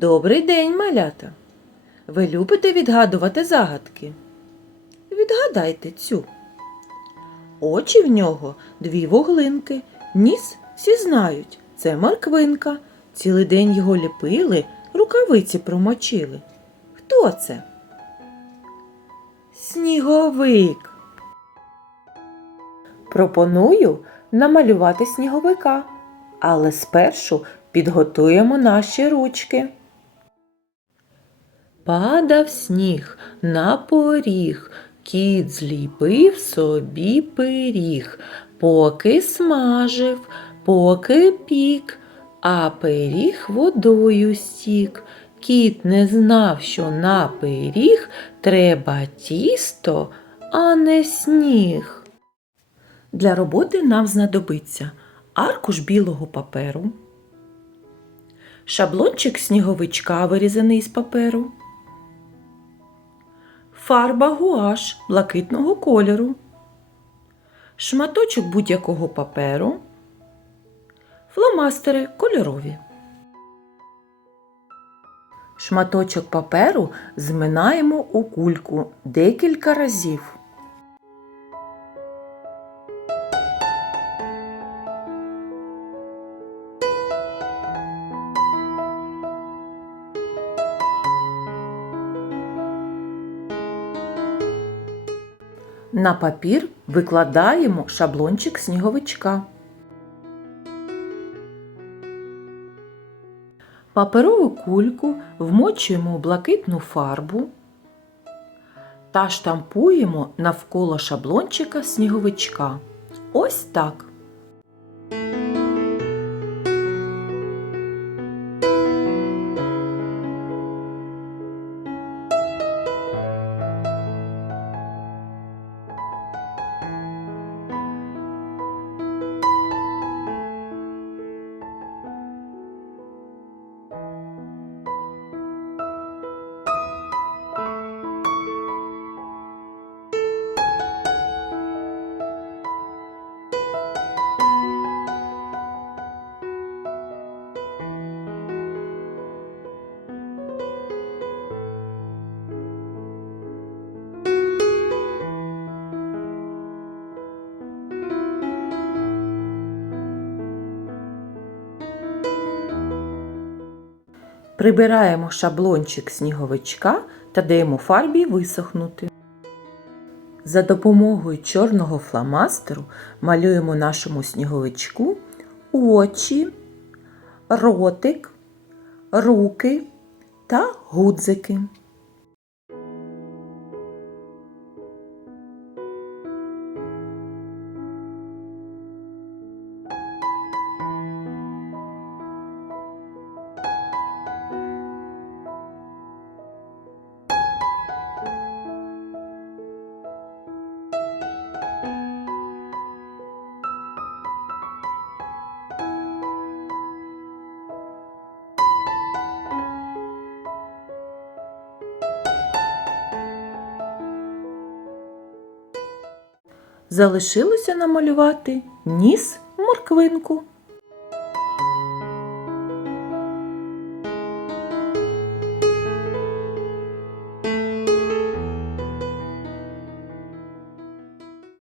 Добрий день, малята. Ви любите відгадувати загадки? Відгадайте цю. Очі в нього дві вуглинки, ніс всі знають, це морквинка. Цілий день його ліпили, рукавиці промочили. Хто це? Сніговик. Пропоную намалювати сніговика, але спершу підготуємо наші ручки. Падав сніг на поріг, кіт зліпив собі пиріг, поки смажив, поки пік, а пиріг водою стік. Кіт не знав, що на пиріг треба тісто, а не сніг. Для роботи нам знадобиться аркуш білого паперу, шаблончик сніговичка, вирізаний з паперу, фарба гуаш блакитного кольору, шматочок будь-якого паперу, фломастери кольорові. Шматочок паперу зминаємо у кульку декілька разів. На папір викладаємо шаблончик сніговичка. Паперову кульку вмочуємо у блакитну фарбу та штампуємо навколо шаблончика сніговичка. Ось так. Прибираємо шаблончик сніговичка та даємо фарбі висохнути. За допомогою чорного фломастеру малюємо нашому сніговичку очі, ротик, руки та гудзики. Залишилося намалювати ніс морквинку.